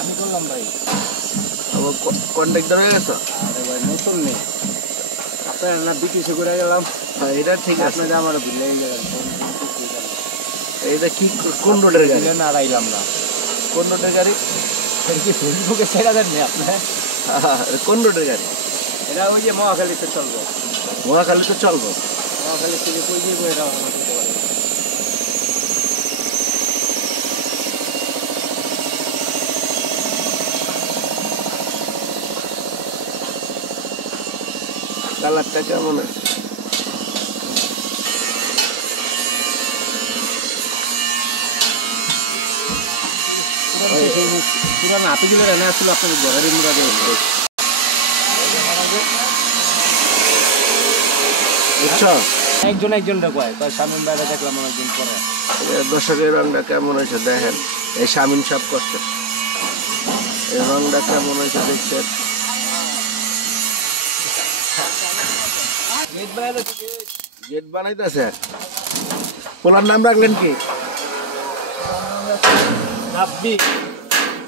আমি করলাম ভাই। আমার কন্ট্রাক্টর হয়ে গেছো? আরে ভাই নতুন নেই, আপনার না বিকিসে করে গেলাম। হ্যাঁ এটা ঠিক আছে। আপনাদের আমারও ভুলে গেলেন। এইটা কি কোন রোডের গাড়ি? না আইলাম না। কোন রোডের গাড়ি? কি ফেসবুকে ছেড়া দেন নি আপনি? কোন রোডের গাড়ি? এটা ওই যে মহাখালীতে চলবো। মহাখালীতে চলবো? মহাখালী থেকে কই দিয়ে বয়ে যাওয়া করতে পারে। কালারটা কেমন আছে? পুরা না আপনি গেলে এনে আসলে আপনাদের ঘরের মুরা দিয়ে বুঝছো? একজন একজনটা কয় শামীম ভাইরা দেখলাম অনেকদিন পরে। দর্শকের রংটা কেমন হয়েছে দেখেন। এই শামীম সব করছে, এই রংটা কেমন হয়েছে দেখছেন? গেট বানাইতেছে। ওনার নাম রাখলেন কি? রাব্বি।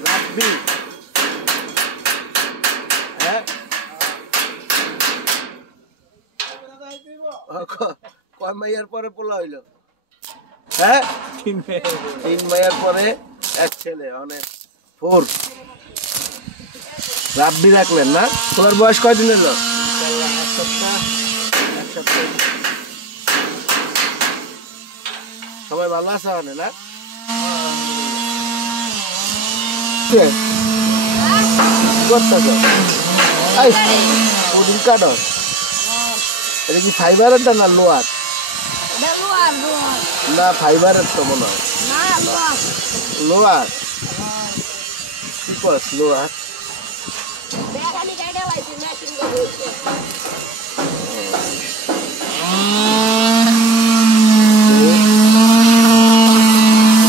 রাব্বি। হ্যাঁ কয় মাইয়ার পরে পোলা হইলো? হ্যাঁ 3 মাইয়ার পরে এক ছেলে, অনেক 4। রাব্বি রাখলেন না? তোমার বয়স কয়দিন হলো? এক সপ্তাহ। সবাই ভালো আছে মানে না? এটা কি ফাইবারের না লোহার? না ফাইবারের তো মনে হয়। লোহার? কি কস লোহার?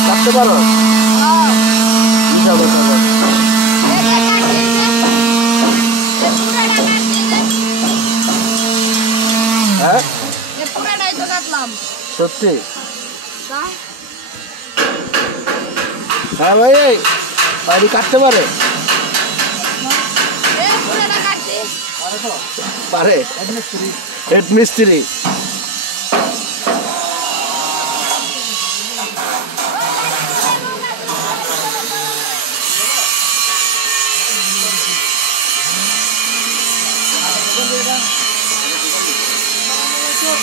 কাটতে পারো? হ্যাঁ সত্যি? হ্যাঁ ভাই বাড়ি কাটতে পারে? পারে? হেড মিস্ত্রি।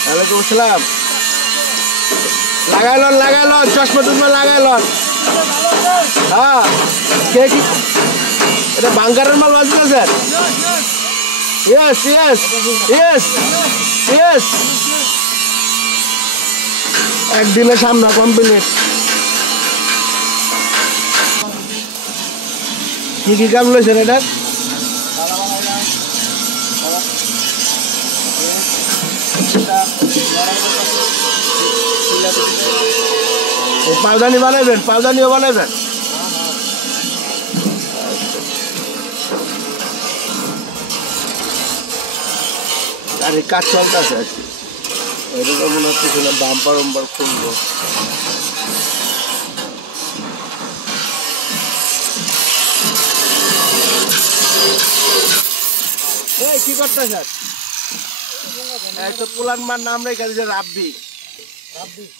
ওয়ালাইকুম আসসালাম। লাগাইলন চশমা টুসমা লাগাইলন। হ্যাঁ কে কি এটা বাঙ্কারের মাল বাজতেছেন? Yes yes yes yes. একদিনে সামনা কোম্পানির কি কি কাম লইছেন এটা? পাউদানি বানাইবেন? পাউদানিও বানাইবেন? আরে কাজ চলতেছে আর কি। এরকম মনে হচ্ছে বাম্পার ওম্পার খুলবো। কি করতেছেন? একটা পুলান মার নাম রেখে দিয়েছে রাব্বি।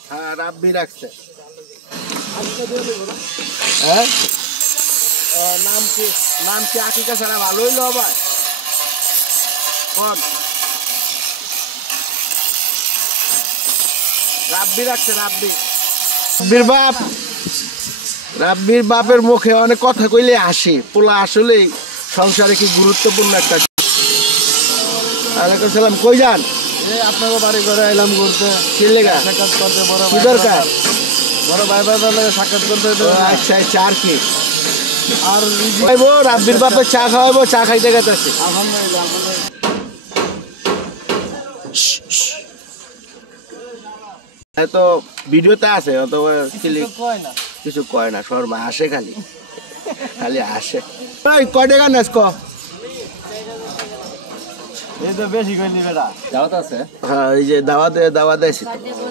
হ্যাঁ রাব্বি রাখছে। হ্যাঁ নাম কি আকিকা ছাড়া ভালো হইলো আবার? কোন রাব্বি রাখছে? রাব্বির বাপের মুখে অনেক কথা কইলে হাসি। পোলা আসলেই সংসারে কি গুরুত্বপূর্ণ একটা। ওয়ালাইকুম সালাম। কই যান? আপনাকে বাড়ি করে এলাম ঘুরতে। কি লেগা? সাক্ষাৎ করতে কি দরকার? বড় ভাই সাক্ষাৎ করতে। আচ্ছা আচ্ছা। আর কি? আর খাইবো রাব্বির বাপের চা খাওয়াবো, চা খাইতে গেছে। তো ভিডিওতে আছে, অত কিছু কয় না। শর্মা আসে খালি আসে। কয় টাকা নেস? এই তো বেশি কইলি বেটা। দাওয়াত আছে? হ্যাঁ এই যে দাওয়াত আছে তো।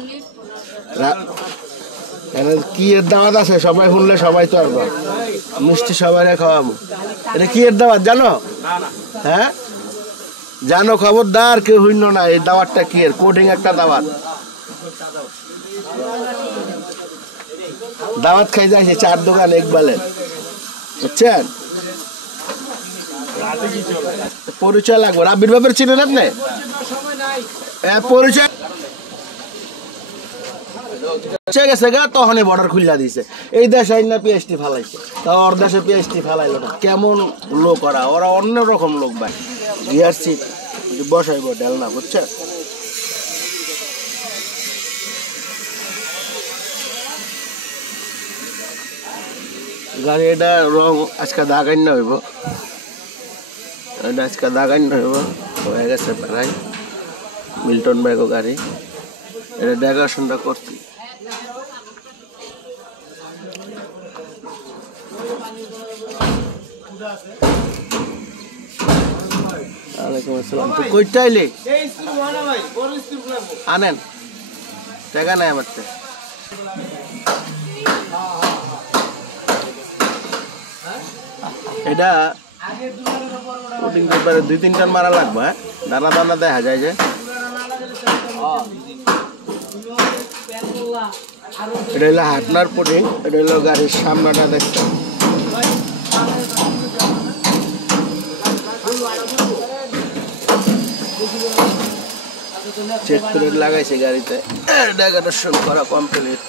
কি এর দাওয়াত আছে? সবাই শুনলে সবাই তো আসবে। মিষ্টি সবাই খাওয়াবো। এটা কি এর দাওয়াত জানো? হ্যাঁ জানো, খবরদার কেউ হইল না। এই দাওয়াতটা কি এর? কোটিং একটা দাওয়াত। দাওয়াত খাই যাইছে 4 দোকান একবালের, বুঝছেন? পরিচয় লাগবে। রাব্বির বাপের চিনেন আপনি? পরিচয় গেছে গা, তখনই বর্ডার খুললা দিছে। এই দেশে আইনা পিএইচডি ফালাইছে, তাও ওর দেশে পিএইচডি ফালাইলো না। কেমন লোক ওরা, ওরা অন্য রকম লোক ভাই। গিয়ার সিট বসাইব ডেল না, বুঝছে? গাড়ি এটা রং আজকে দাগাই না হইব, এটা আজকে দাগাই না হইব। হয়ে গেছে প্রায় মিল্টন ব্যাগও গাড়ি, এটা ডেকোরেশনটা করছি। ওয়ালাইকুম আসসালাম। তুই কইটা আইলি? আনেন, টাকা নাই আমার। এটা কোটিং পেপারে 2-3 টান মারা লাগবে। হ্যাঁ দানা দানা দেখা যায় যে। এটা হলো হাটনার কোটিং, এটা হলো গাড়ির সামনাটা দেখতে। চেক করে লাগাইছে গাড়িতে, ডেকোরেশন করা কমপ্লিট।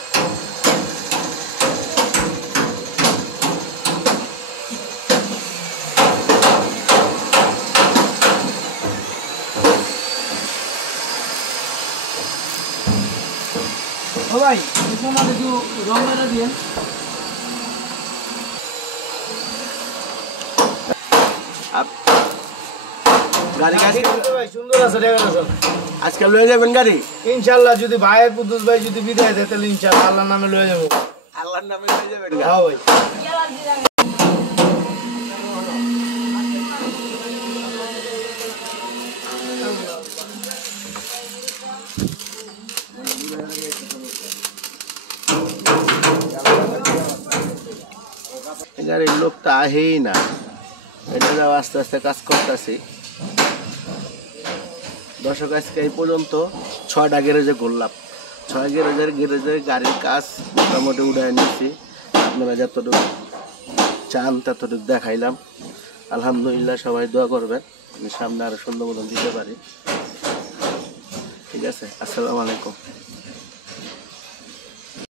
ভাই রং দিয়ে গাড়ি গাড়ি সুন্দর আছে ডেকোরেশন। আজকে লয়ে যাবেন গাড়ি ইনশাআল্লাহ, যদি ভাই কুদ্দুস ভাই যদি বিদায় দেয় তাহলে ইনশাআল্লাহ আল্লাহর নামে লয়ে যাবো। আল্লাহর নামে লয়ে যাবেন। হ্যাঁ ভাই। গাড়ির লোক তো আহেই না, এটা যাও আস্তে আস্তে কাজ করতেছি। দর্শক আজকে এই পর্যন্ত 6টা গ্যারেজে ঘুরলাম। 6 গ্যারেজে গাড়ির কাজ মোটামুটি উড়ায় নিয়েছি। আপনারা যতটুকু চান ততটুকু দেখাইলাম। আলহামদুলিল্লাহ, সবাই দোয়া করবেন আমি সামনে আরো সুন্দর মতন দিতে পারি। ঠিক আছে, আসসালামু আলাইকুম।